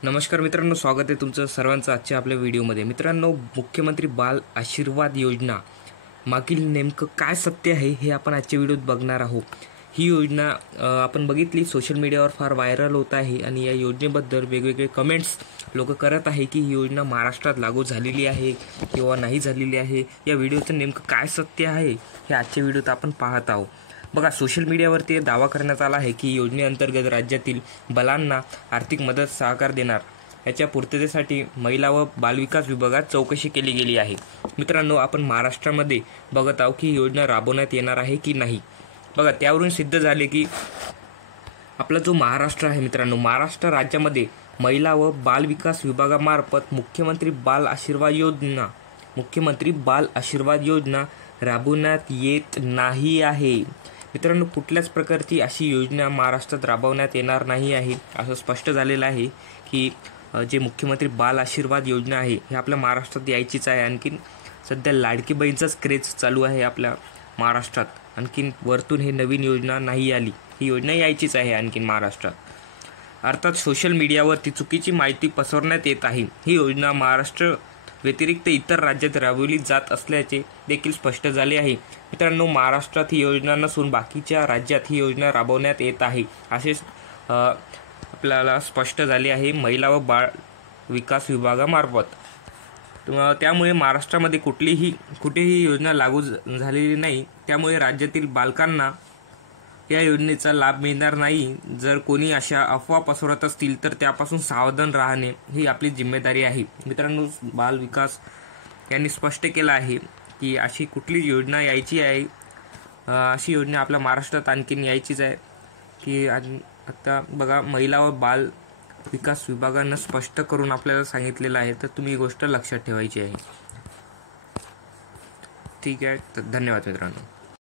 नमस्कार मित्रांनो, स्वागत आहे तुमचं सर्वांचं आजच्या आपल्या व्हिडिओमध्ये. मित्रांनो, मुख्यमंत्री बाल आशीर्वाद योजना मागील नेमकं काय सत्य आहे हे आपण आजच्या व्हिडिओत बघणार आहोत. ही योजना आपण बघितली, सोशल मीडियावर फार व्हायरल होत आहे आणि या योजनेबद्दल वेगवेगळे कमेंट्स लोक करत आहे की ही योजना महाराष्ट्रात लागू झालेली आहे किंवा नाही झालेली आहे. या व्हिडिओचं नेमकं काय सत्य आहे हे आजच्या व्हिडिओत आपण पाहत आहोत. बघा, सोशल मीडियावरती दावा करण्यात आला आहे की योजनेअंतर्गत राज्यातील बालांना आर्थिक मदत सहकार देणार याच्या पूर्ततेसाठी महिला व बालविकास विभागात चौकशी केली गेली आहे. मित्रांनो, आपण महाराष्ट्रामध्ये बघत आहोत की ही योजना राबवण्यात येणार आहे की नाही. बघा, त्यावरून सिद्ध झाले की आपला जो महाराष्ट्र आहे मित्रांनो, महाराष्ट्र राज्यामध्ये महिला व बालविकास विभागामार्फत मुख्यमंत्री बाल आशीर्वाद योजना राबवण्यात येत नाही आहे. मित्रांनो, कुठल्याच प्रकारची अशी योजना महाराष्ट्रात राबवण्यात येणार नाही आहे असं स्पष्ट झालेलं आहे की जे मुख्यमंत्री बाल आशीर्वाद योजना आहे हे आपल्या महाराष्ट्रात यायचीच आहे. आणखीन सध्या लाडकी बहीणचाच क्रेज चालू आहे आपल्या महाराष्ट्रात. आणखीन वरतून हे नवीन योजना नाही आली, ही योजना यायचीच आहे आणखीन महाराष्ट्रात. अर्थात सोशल मीडियावरती चुकीची माहिती पसरवण्यात येत आहे. ही योजना महाराष्ट्र व्यतिरिक्त इतर राज्यात राबवली जात असल्याचे देखील स्पष्ट झाले आहे. मित्रांनो, महाराष्ट्रात ही योजना नसून बाकीच्या राज्यात ही योजना राबवण्यात येत आहे असे आपल्याला स्पष्ट झाले आहे महिला व बाळ विकास विभागामार्फत. त्यामुळे महाराष्ट्रामध्ये कुठेही योजना लागू झालेली नाही. त्यामुळे राज्यातील बालकांना या योजनेचा लाभ मिळणार नाही. जर कोणी अशा अफवा पसरवत असतील तर त्यापासून सावधान राहणे ही आपली जिम्मेदारी आहे. मित्रांनो, बाल विकास यांनी स्पष्ट केलं आहे की अशी कुठली योजना यायची आहे, अशी योजना आपल्या महाराष्ट्रात आणखीन यायचीच आहे की आता बघा, महिला व बाल विकास विभागानं स्पष्ट करून आपल्याला सांगितलेलं आहे. तर तुम्ही ही गोष्ट लक्षात ठेवायची आहे. ठीक आहे, तर धन्यवाद मित्रांनो.